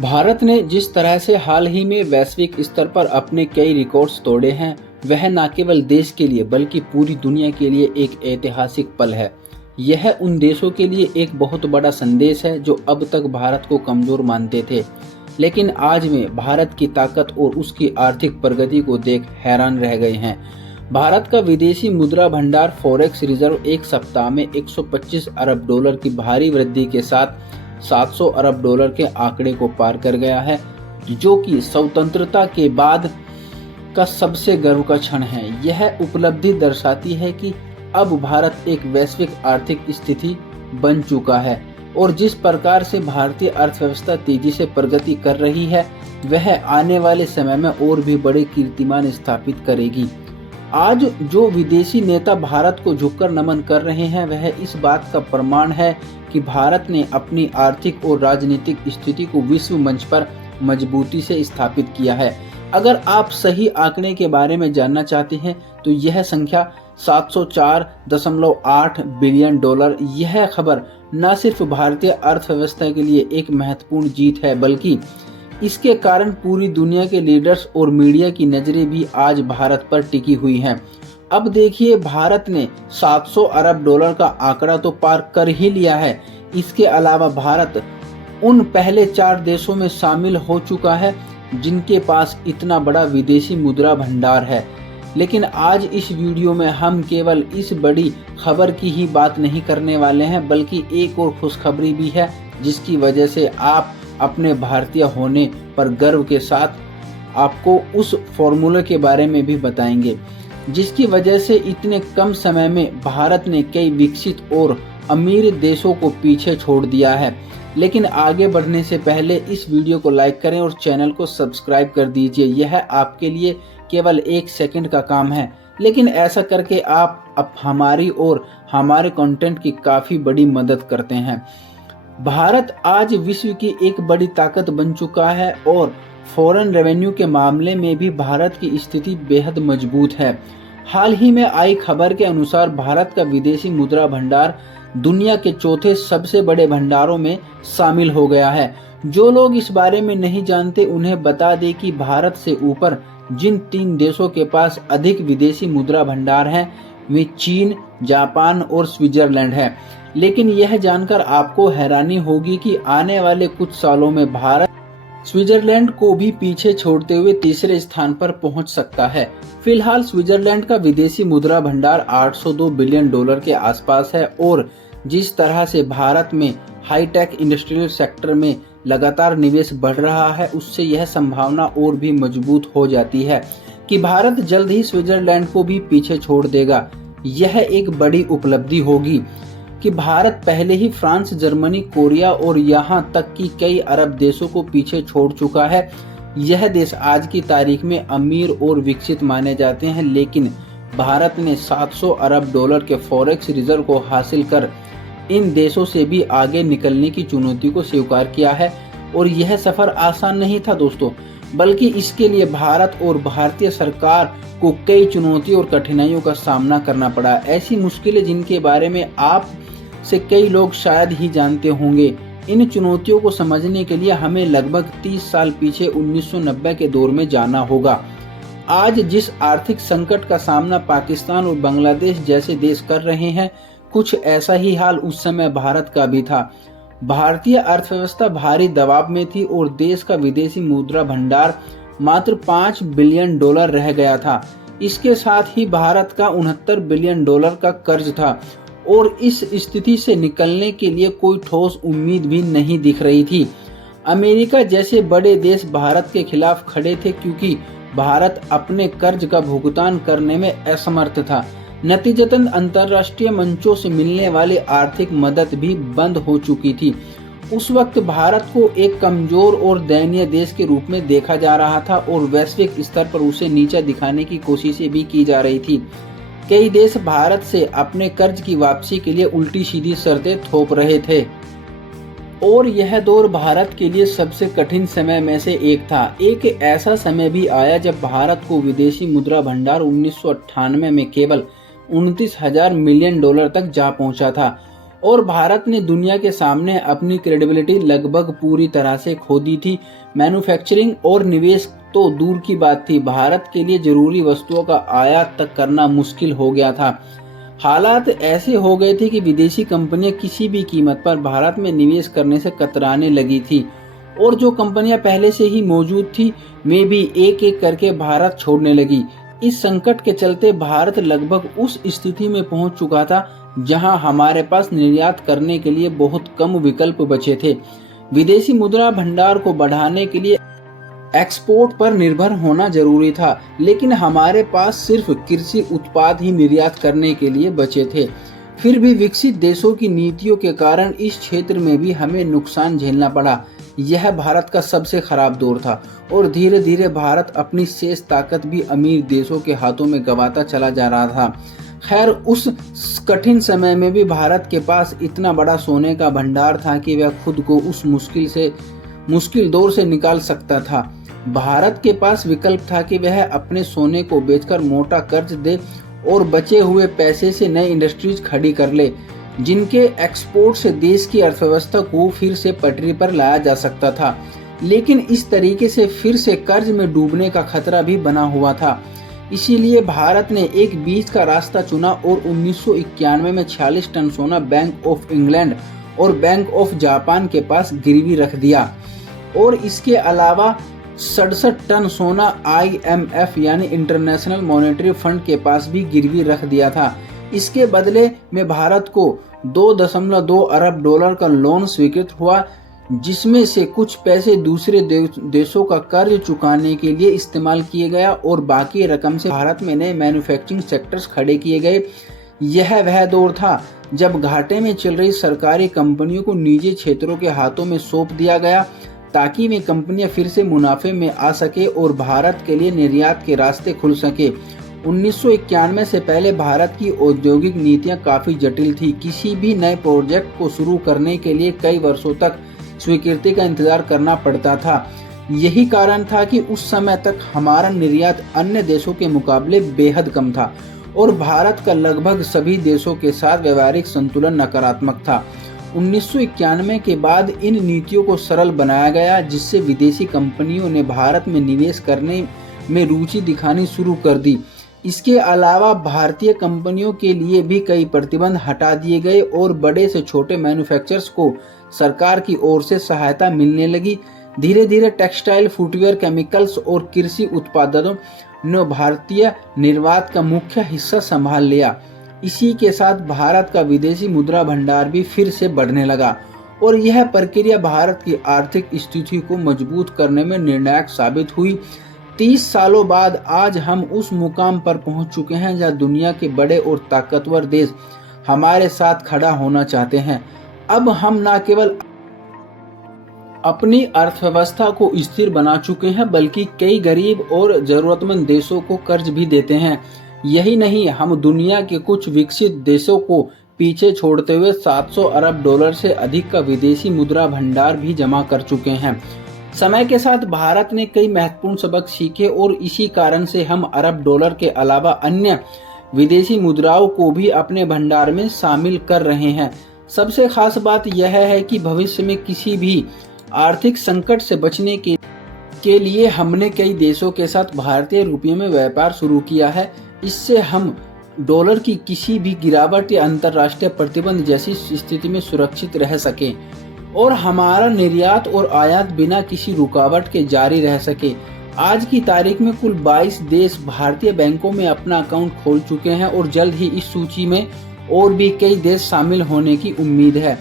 भारत ने जिस तरह से हाल ही में वैश्विक स्तर पर अपने कई रिकॉर्ड्स तोड़े हैं, वह न केवल देश के लिए बल्कि पूरी दुनिया के लिए एक ऐतिहासिक पल है। यह उन देशों के लिए एक बहुत बड़ा संदेश है जो अब तक भारत को कमजोर मानते थे, लेकिन आज में भारत की ताकत और उसकी आर्थिक प्रगति को देख हैरान रह गए हैं। भारत का विदेशी मुद्रा भंडार फॉरेक्स रिजर्व एक सप्ताह में 125 अरब डॉलर की भारी वृद्धि के साथ 700 अरब डॉलर के आंकड़े को पार कर गया है, जो कि स्वतंत्रता के बाद का सबसे गर्व का क्षण है। यह उपलब्धि दर्शाती है कि अब भारत एक वैश्विक आर्थिक स्थिति बन चुका है और जिस प्रकार से भारतीय अर्थव्यवस्था तेजी से प्रगति कर रही है, वह आने वाले समय में और भी बड़े कीर्तिमान स्थापित करेगी। आज जो विदेशी नेता भारत को झुककर नमन कर रहे हैं, वह इस बात का प्रमाण है कि भारत ने अपनी आर्थिक और राजनीतिक स्थिति को विश्व मंच पर मजबूती से स्थापित किया है। अगर आप सही आंकड़े के बारे में जानना चाहते हैं तो यह संख्या 704.8 बिलियन डॉलर। यह खबर न सिर्फ भारतीय अर्थव्यवस्था के लिए एक महत्वपूर्ण जीत है, बल्कि इसके कारण पूरी दुनिया के लीडर्स और मीडिया की नजरें भी आज भारत पर टिकी हुई हैं। अब देखिए, भारत ने 700 अरब डॉलर का आंकड़ा तो पार कर ही लिया है। इसके अलावा भारत उन पहले 4 देशों में शामिल हो चुका है जिनके पास इतना बड़ा विदेशी मुद्रा भंडार है। लेकिन आज इस वीडियो में हम केवल इस बड़ी खबर की ही बात नहीं करने वाले हैं, बल्कि एक और खुशखबरी भी है जिसकी वजह से आप अपने भारतीय होने पर गर्व के साथ आपको उस फॉर्मूले के बारे में भी बताएंगे, जिसकी वजह से इतने कम समय में भारत ने कई विकसित और अमीर देशों को पीछे छोड़ दिया है। लेकिन आगे बढ़ने से पहले इस वीडियो को लाइक करें और चैनल को सब्सक्राइब कर दीजिए। यह आपके लिए केवल 1 सेकंड का काम है, लेकिन ऐसा करके आप अब हमारी और हमारे कंटेंट की काफ़ी बड़ी मदद करते हैं। भारत आज विश्व की एक बड़ी ताकत बन चुका है और फॉरेन रेवेन्यू के मामले में भी भारत की स्थिति बेहद मजबूत है। हाल ही में आई खबर के अनुसार भारत का विदेशी मुद्रा भंडार दुनिया के चौथे सबसे बड़े भंडारों में शामिल हो गया है। जो लोग इस बारे में नहीं जानते, उन्हें बता दें कि भारत से ऊपर जिन 3 देशों के पास अधिक विदेशी मुद्रा भंडार हैं, वे चीन, जापान और स्विट्जरलैंड है। लेकिन यह जानकर आपको हैरानी होगी कि आने वाले कुछ सालों में भारत स्विट्जरलैंड को भी पीछे छोड़ते हुए तीसरे स्थान पर पहुंच सकता है। फिलहाल स्विट्जरलैंड का विदेशी मुद्रा भंडार 802 बिलियन डॉलर के आसपास है और जिस तरह से भारत में हाईटेक इंडस्ट्रियल सेक्टर में लगातार निवेश बढ़ रहा है, उससे यह संभावना और भी मजबूत हो जाती है कि भारत जल्द ही स्विट्जरलैंड को भी पीछे छोड़ देगा। यह एक बड़ी उपलब्धि होगी कि भारत पहले ही फ्रांस, जर्मनी, कोरिया और यहाँ तक कि कई अरब देशों को पीछे छोड़ चुका है। यह देश आज की तारीख में अमीर और विकसित माने जाते हैं, लेकिन भारत ने 700 अरब डॉलर के फॉरेक्स रिजर्व को हासिल कर इन देशों से भी आगे निकलने की चुनौती को स्वीकार किया है। और यह सफर आसान नहीं था दोस्तों, बल्कि इसके लिए भारत और भारतीय सरकार को कई चुनौतियों और कठिनाइयों का सामना करना पड़ा। ऐसी मुश्किलें जिनके बारे में आप से कई लोग शायद ही जानते होंगे। इन चुनौतियों को समझने के लिए हमें लगभग 30 साल पीछे 1990 के दौर में जाना होगा। आज जिस आर्थिक संकट का सामना पाकिस्तान और बांग्लादेश जैसे देश कर रहे हैं, कुछ ऐसा ही हाल उस समय भारत का भी था। भारतीय अर्थव्यवस्था भारी दबाव में थी और देश का विदेशी मुद्रा भंडार मात्र 5 बिलियन डॉलर रह गया था। इसके साथ ही भारत का 69 बिलियन डॉलर का कर्ज था और इस स्थिति से निकलने के लिए कोई ठोस उम्मीद भी नहीं दिख रही थी। अमेरिका जैसे बड़े देश भारत के खिलाफ खड़े थे क्योंकि भारत अपने कर्ज का भुगतान करने में असमर्थ था। नतीजतन अंतर्राष्ट्रीय मंचों से मिलने वाली आर्थिक मदद भी बंद हो चुकी थी। उस वक्त भारत को एक कमजोर और दयनीय देश के रूप में देखा जा रहा था और वैश्विक स्तर पर उसे नीचा दिखाने की कोशिशें भी की जा रही थी। कई देश भारत से अपने कर्ज की वापसी के लिए उल्टी सीधी शर्तें थोप रहे थे और यह दौर भारत के लिए सबसे कठिन समय में से एक था। एक ऐसा समय भी आया जब भारत को विदेशी मुद्रा भंडार 1998 में केवल 29,000 मिलियन डॉलर तक जा पहुंचा था और भारत ने दुनिया के सामने अपनी क्रेडिबिलिटी लगभग पूरी तरह से खो दी थी। मैन्युफैक्चरिंग और निवेश तो दूर की बात थी, भारत के लिए जरूरी वस्तुओं का आयात तक करना मुश्किल हो गया था। हालात ऐसे हो गए थे कि विदेशी कंपनियां किसी भी कीमत पर भारत में निवेश करने से कतराने लगी थी, और जो कंपनियां पहले से ही मौजूद थी वे भी एक एक करके भारत छोड़ने लगी। इस संकट के चलते भारत लगभग उस स्थिति में पहुंच चुका था जहां हमारे पास निर्यात करने के लिए बहुत कम विकल्प बचे थे। विदेशी मुद्रा भंडार को बढ़ाने के लिए एक्सपोर्ट पर निर्भर होना जरूरी था, लेकिन हमारे पास सिर्फ कृषि उत्पाद ही निर्यात करने के लिए बचे थे। फिर भी विकसित देशों की नीतियों के कारण इस क्षेत्र में भी हमें नुकसान झेलना पड़ा। यह भारत का सबसे खराब दौर था और धीरे धीरे भारत अपनी शेष ताकत भी अमीर देशों के हाथों में गंवाता चला जा रहा था। खैर, उस कठिन समय में भी भारत के पास इतना बड़ा सोने का भंडार था कि वह खुद को उस मुश्किल दौर से निकाल सकता था। भारत के पास विकल्प था कि वह अपने सोने को बेचकर मोटा कर्ज दे और बचे हुए पैसे से नई इंडस्ट्रीज खड़ी कर ले, जिनके एक्सपोर्ट से देश की अर्थव्यवस्था को फिर से पटरी पर लाया जा सकता था। लेकिन इस तरीके से फिर से कर्ज में डूबने का खतरा भी बना हुआ था। इसीलिए भारत ने एक बीच का रास्ता चुना और 1991 में 46 टन सोना बैंक ऑफ इंग्लैंड और बैंक ऑफ जापान के पास गिरवी रख दिया, और इसके अलावा 67 टन सोना IMF यानी इंटरनेशनल मॉनेटरी फंड के पास भी गिरवी रख दिया था। इसके बदले में भारत को 2.2 अरब डॉलर का लोन स्वीकृत हुआ, जिसमें से कुछ पैसे दूसरे देशों का कर्ज चुकाने के लिए इस्तेमाल किए गया और बाकी रकम से भारत में नए मैन्युफैक्चरिंग सेक्टर्स खड़े किए गए। यह वह दौर था जब घाटे में चल रही सरकारी कंपनियों को निजी क्षेत्रों के हाथों में सौंप दिया गया, ताकि वे कंपनियां फिर से मुनाफे में आ सके और भारत के लिए निर्यात के रास्ते खुल सके। 1991 से पहले भारत की औद्योगिक नीतियां काफी जटिल थी। किसी भी नए प्रोजेक्ट को शुरू करने के लिए कई वर्षों तक स्वीकृति का इंतजार करना पड़ता था। यही कारण था कि उस समय तक हमारा निर्यात अन्य देशों के मुकाबले बेहद कम था और भारत का लगभग सभी देशों के साथ व्यावहारिक संतुलन नकारात्मक था। 1991 के बाद इन नीतियों को सरल बनाया गया, जिससे विदेशी कंपनियों ने भारत में निवेश करने में रुचि दिखानी शुरू कर दी। इसके अलावा भारतीय कंपनियों के लिए भी कई प्रतिबंध हटा दिए गए और बड़े से छोटे मैन्युफैक्चरर्स को सरकार की ओर से सहायता मिलने लगी। धीरे धीरे टेक्सटाइल, फुटवेयर, केमिकल्स और कृषि उत्पादों ने भारतीय निर्यात का मुख्य हिस्सा संभाल लिया। इसी के साथ भारत का विदेशी मुद्रा भंडार भी फिर से बढ़ने लगा और यह प्रक्रिया भारत की आर्थिक स्थिति को मजबूत करने में निर्णायक साबित हुई। 30 सालों बाद आज हम उस मुकाम पर पहुंच चुके हैं जहां दुनिया के बड़े और ताकतवर देश हमारे साथ खड़ा होना चाहते हैं। अब हम न केवल अपनी अर्थव्यवस्था को स्थिर बना चुके हैं, बल्कि कई गरीब और जरूरतमंद देशों को कर्ज भी देते हैं। यही नहीं, हम दुनिया के कुछ विकसित देशों को पीछे छोड़ते हुए 700 अरब डॉलर से अधिक का विदेशी मुद्रा भंडार भी जमा कर चुके हैं। समय के साथ भारत ने कई महत्वपूर्ण सबक सीखे और इसी कारण से हम अरब डॉलर के अलावा अन्य विदेशी मुद्राओं को भी अपने भंडार में शामिल कर रहे हैं। सबसे खास बात यह है कि भविष्य में किसी भी आर्थिक संकट से बचने के लिए हमने कई देशों के साथ भारतीय रुपये में व्यापार शुरू किया है। इससे हम डॉलर की किसी भी गिरावट या अंतर्राष्ट्रीय प्रतिबंध जैसी स्थिति में सुरक्षित रह सकें और हमारा निर्यात और आयात बिना किसी रुकावट के जारी रह सके। आज की तारीख में कुल 22 देश भारतीय बैंकों में अपना अकाउंट खोल चुके हैं और जल्द ही इस सूची में और भी कई देश शामिल होने की उम्मीद है।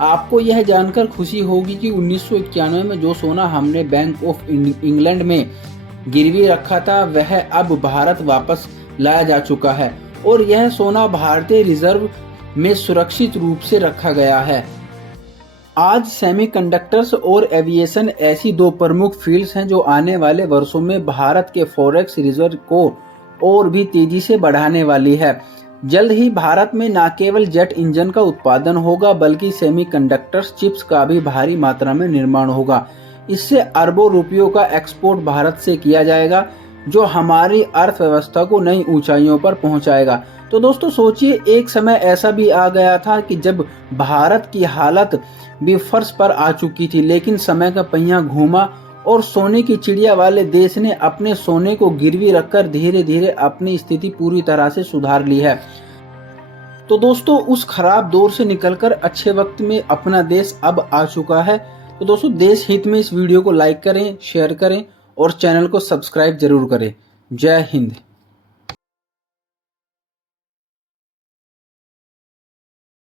आपको यह जानकर खुशी होगी कि 1991 में जो सोना हमने बैंक ऑफ इंग्लैंड में गिरवी रखा था, वह अब भारत वापस लाया जा चुका है और यह सोना भारतीय रिजर्व में सुरक्षित रूप से रखा गया है। आज सेमीकंडक्टर्स और एविएशन ऐसी दो प्रमुख फील्ड्स हैं जो आने वाले वर्षों में भारत के फॉरेक्स रिजर्व को और भी तेजी से बढ़ाने वाली है। जल्द ही भारत में न केवल जेट इंजन का उत्पादन होगा, बल्कि सेमीकंडक्टर्स चिप्स का भी भारी मात्रा में निर्माण होगा। इससे अरबों रुपयों का एक्सपोर्ट भारत से किया जाएगा। जो हमारी अर्थव्यवस्था को नई ऊंचाइयों पर पहुंचाएगा। तो दोस्तों सोचिए, एक समय ऐसा भी आ गया था कि जब भारत की हालत भी फर्श पर आ चुकी थी, लेकिन समय का पहिया घूमा और सोने की चिड़िया वाले देश ने अपने सोने को गिरवी रखकर धीरे धीरे अपनी स्थिति पूरी तरह से सुधार ली है। तो दोस्तों उस खराब दौर से निकलकर अच्छे वक्त में अपना देश अब आ चुका है। तो दोस्तों देश हित में इस वीडियो को लाइक करें, शेयर करें और चैनल को सब्सक्राइब जरूर करें। जय हिंद।